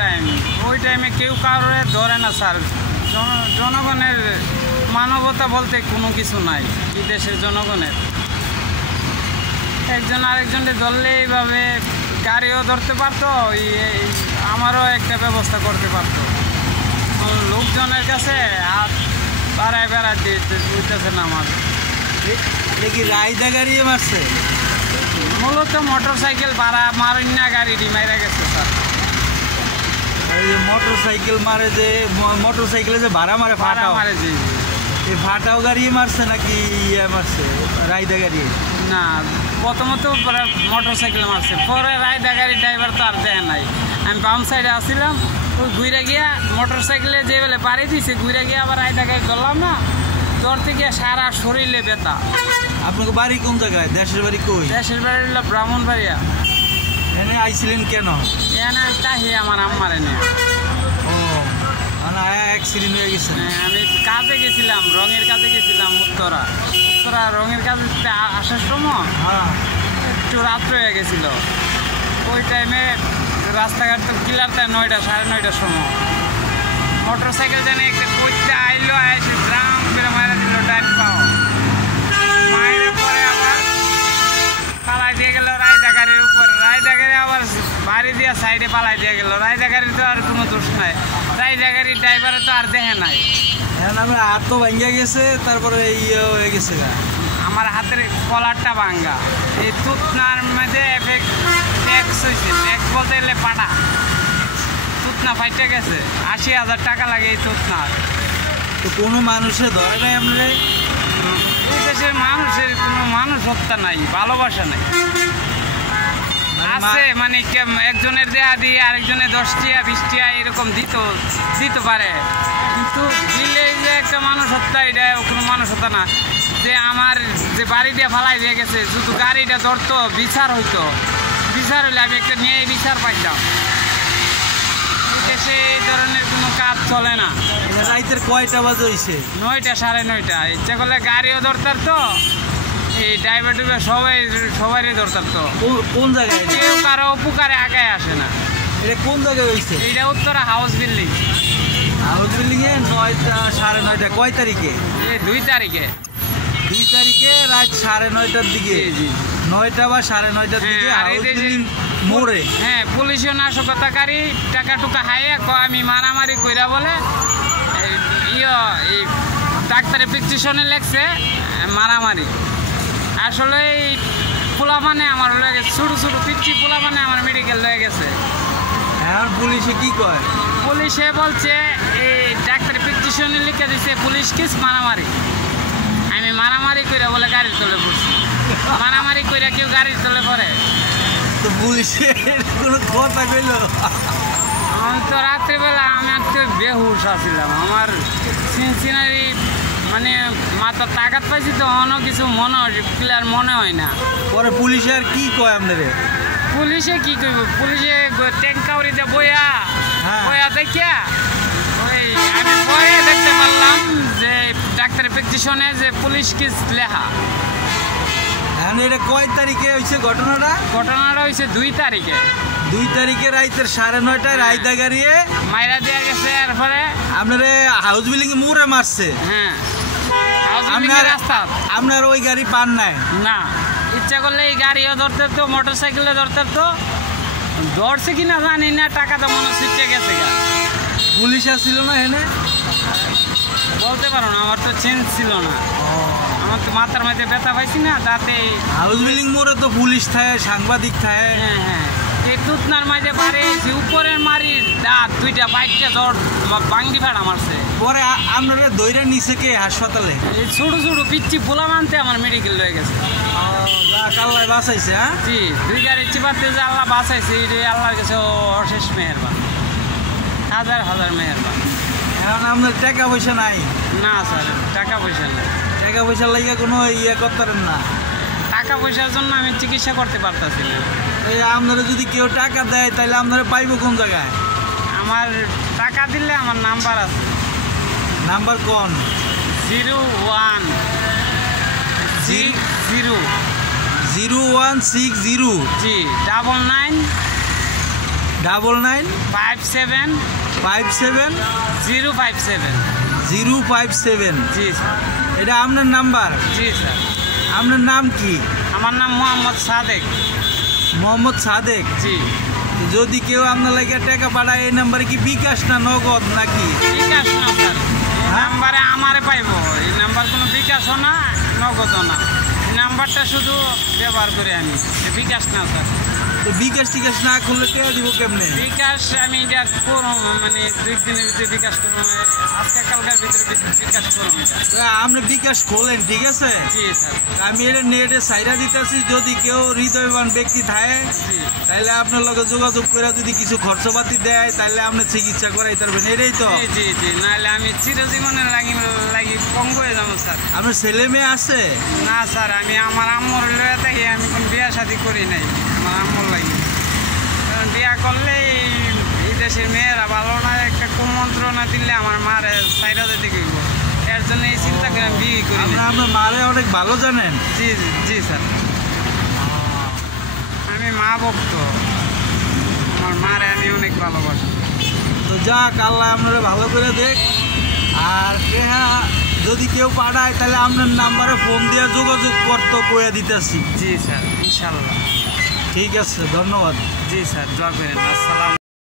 Time, ওই টাইমে কেউ কারোরে ধরে না স্যার। জনগণের মানবতা বলতে কোনো কিছু নাই এই দেশের জনগণের। একজন আরেকজনকে ধরলে এইভাবে গাড়িও ধরতে পারতো, আমারও একটা ব্যবস্থা করতে পারতো। লোকজনের কাছে হাত বাড়ায় বেড়াতে বুঝতেছে না আমার। কি রায়দা গাড়ি মারছে? মূলত মোটর সাইকেল ভাড়া মারিনা গাড়িটি মারা গেছে স্যার। মোটর সাইকেল মারে যে মোটর সাইকেলে যে ভাড়া মারে, ভাড়া মারে জি। এই ফাটাও গাড়ি মারছে নাকি মারছে রায়দা গাড়ি? না, প্রথমত মোটর সাইকেল মারছে, পরে রায়দা গাড়ির ড্রাইভার তো আর দেয় নাই। আমি বাম সাইডে আসছিলাম, ওই ঘুরে গিয়া মোটর সাইকেলে যে বেলে পাড়ি দিয়েছে, ঘুরে গিয়ে আবার রায়দা গাড়ি ধরলাম না, ধরতে গিয়ে সারা শরীরে ব্যথা। আপনাকে বাড়ি কোন জায়গায়? দেশের বাড়ি কই? দেশের বাড়ি হলো ব্রাহ্মণবাড়িয়া। এনে আইছিলেন কেন? এনে তাহি আমার আম্মার এনে। ও অ্যাক্সিডেন্ট হয়ে গেছে। আমি কাজে গেছিলাম, রঙের কাজে গেছিলাম উত্তরা রঙের কাজে আসার সময় একটু রাত্র হয়ে গেছিল। ওই টাইমে রাস্তাঘাট তো ক্লিয়ার দেয় 9টা 9:30টার সময়। মোটর সাইকেল জানে একটা করতে আইলো, আইসে ড্রাম মেরে মারা দিল টাইম পাও। মায়ের পরে আবার পালাই দিয়ে গেল রায়দা গাড়ির উপর। রায়দা গাড়ি আবার বাড়ি দিয়ে সাইডে পালাই দিয়ে গেল। রায়দা গাড়ির তো আর কোনো দোষ নাই, রায়দা গাড়ির ড্রাইভারে তো আর দেখে নাই। আমার হাত তো ভাঙ্গা গেছে, তারপরে ইয়ে হয়ে গেছে। আমার হাতের কলারটা ভাঙ্গা। এই তুতনার মধ্যে ট্যাক্স হয়েছে, ট্যাক্স বলতে গেলে পাটা তুতনা ফাইটে গেছে। 80,000 টাকা লাগে এই তুতনার। তো কোনো মানুষে ধরে নাই আপনার? এই দেশের মানুষের কোনো মানুষ হত্যা নাই, ভালোবাসা নাই। আছে মানে একজনের দেয়া দিয়ে আরেকজনের 10 টিয়া 20 টিয়া এরকম দিতে পারে, কিন্তু দিলে যে একটা মানুষ হত্যা, এটা কোনো মানুষ হত্যা না। যে আমার যে বাড়ি দিয়ে ফালাই দিয়ে গেছে, শুধু গাড়িটা ধরতো, বিচার হইতো, বিচার হইলে আমি একটা নিয়ে বিচার পাইতাম। দেশে এই ধরনের কোনো কাজ চলে না। রাইতের কয়টা বাজে হয়েছে? 9টা 9:30। ইচ্ছা করলে গাড়িও দরকার তো, এই ড্রাইভার টুইভার সবারই দরকার তো। কোন জায়গায়? কেউ কারো উপকারে আগায় আসে না। এটা কোন জায়গায় হয়েছে? এটা উত্তরা হাউস বিল্ডিং। হাউস বিল্ডিং এ 9টা 9:30। কয় তারিখে? 2 তারিখে। 2 তারিখে রাত 9:30টার দিকে। 9টা বা 9:30টার দিকে হাউস বিল্ডিং মোড়ে। হ্যাঁ, পুলিশও নাশকতাকারী টাকা টুকা হাইয়া আমি মারামারি কইরা বলে এই ডাক্তারের প্রেসক্রিপশনে লেখছে মারামারি। আসলে এই পোলা মানে আমার লয়ে গেছে, ছোটো ছোটো পিচ্ছি পোলা মানে আমার মেডিকেল লয়ে গেছে। আর পুলিশে কি কয়? পুলিশে বলছে এই ডাক্তারের প্রেসক্রিপশনে লিখে দিছে পুলিশ কেস মারামারি। আমি মারামারি কইরা বলে গাড়ির তলে পড়ছি। মারামারি কইরা কেউ গাড়ির তলে পড়ে? তো পুলিশের কোনো কথা কইল? আমি তো রাত্রিবেলা আমার তো বেহুশ আসছিলাম, আমার সিনারি মানে মাথার তাকাত পাইছি তো, অন্য কিছু মনে হয় ক্লিয়ার মনে হয় না। পরে পুলিশে আর কি কয় আপনাদের? পুলিশে কি কইব, পুলিশে ট্যাঙ্কাউরিতে বইয়া দেখিয়া ওই আমি বইয়ে দেখতে পারলাম যে ডাক্তারের প্রেসক্রিপশনে যে পুলিশ কেস লেখা। এটা কয় তারিখে হয়েছে ঘটনাটা? ঘটনাটা হয়েছে 2 তারিখে। 2 তারিখে রাইতের 9:30টায় রায়দা গাড়িয়ে মাইরা দেওয়া গেছে। এরপরে আপনারে হাউস বিল্ডিং এ মোড়ে মারছে। হ্যাঁ, হাউস বিল্ডিং এর রাস্তা। আপনার ওই গাড়ি পান নাই? না, ইচ্ছা করলে এই গাড়িও ধরতে তো, মোটর সাইকেলে ধরতে তো। ধরছে কিনা জানি না, টাকা তো মনে ছিটকে গেছে। পুলিশ আসছিল না এনে? বলতে পারো না, আমার তো চেঞ্জ ছিল না। আমার তো মাথার মধ্যে ব্যথা পাইছি না, তাতে। হাউস বিল্ডিং মোড়ে তো পুলিশ থাকে, সাংবাদিক থাকে। হ্যাঁ হ্যাঁ, এই তুতনার মাঝে বাড়ি উপরের মারির দাঁত 2টা বাইকটা জ্বর বাঙ্গি ফাড়া মারছে। পরে আপনারা দইরা নিচে কে হাসপাতালে? এই ছোটো ছোটো পিচ্ছি পোলা মানতে আমার মেডিকেল লয়ে গেছে। আল্লাহ বাঁচাইছে। হ্যাঁ জি, 2 গাড়ি চিপাতে যে আল্লাহ বাঁচাইছে, আল্লাহর কাছে অশেষ মেহেরবান, হাজার হাজার মেহেরবান। এখন আপনার টাকা পয়সা নাই? না স্যার, টাকা পয়সা নেই। টাকা পয়সা লাগিয়ে কোনো করতে পারেন না? টাকা পয়সার জন্য আমি চিকিৎসা করতে পারতাছি না। এই আপনারা যদি কেউ টাকা দেয় তাহলে আপনারা পাইব কোন জায়গায়? আমার টাকা দিলে আমার নাম্বার আছে। নাম্বার কোন? 0160 0160 জি 99 99 57 57 057। 057। জি স্যার। এটা আপনার নাম্বার? জি স্যার। আপনার নাম কি? আমার নাম মোহাম্মদ সাদেক। মোহাম্মদ সাদেক। জি। যদি কেউ আপনার লাগে টাকা পাঠায় এই নাম্বারে কি বিকাশ না নগদ নাকি? বিকাশ না স্যার, এই নাম্বারে আমারে পাইব। এই নাম্বার কোনো বিকাশও না নগদও না, এই নাম্বারটা শুধু ব্যবহার করি আমি। বিকাশ না স্যার। তো বিকাশ টিকাশ না করলে টাকা দিব কেমনে? বিকাশ আমি এটা করবো, মানে 2 দিনের ভিতরে বিকাশ করবো, আজকে কালকার ভিতরে বিকাশ করবো। আপনি বিকাশ খোলেন, ঠিক আছে? জি স্যার। আমি এটা নেটে সাইডা দিতেছি, যদি কেউ হৃদয়বান ব্যক্তি থাকে জি। তাহলে আপনার লগে যোগাযোগ করে যদি কিছু খরচপাতি দেয় তাহলে আপনি চিকিৎসা করাই পারবেন, এটাই তো? জি জি জি, নাহলে আমি চিরজীবনের লাগি পঙ্গ হয়ে যাবো স্যার। আপনার ছেলে মেয়ে আছে? না স্যার, আমি আমার আম্মুর লয়ে থাকি, আমি কোনো বিয়া শাদি করি নাই আমার আম্মুর লাগি। কারণ বিয়া করলে এই দেশের মেয়েরা ভালো না, একটা কুমন্ত্রণা দিলে আমার মার সাইডা যেতে গইব, এর জন্য এই চিন্তা করে আমি বিয়ে করি না। আপনার মারে অনেক ভালো জানেন? জি জি জি স্যার। আমি মা ভক্ত, আমার মারে আমি অনেক ভালোবাসি। তো যাক, আল্লাহ আপনারা ভালো করে দেখ। আর যদি কেউ পাঠায় তাহলে আপনার নাম্বারে ফোন দিয়ে যোগাযোগ করতে কয়ে দিতেছি। জি স্যার, ইনশাল্লাহ। ঠিক আছে, ধন্যবাদ। জি স্যার, দোয়া করেন। আসসালাম।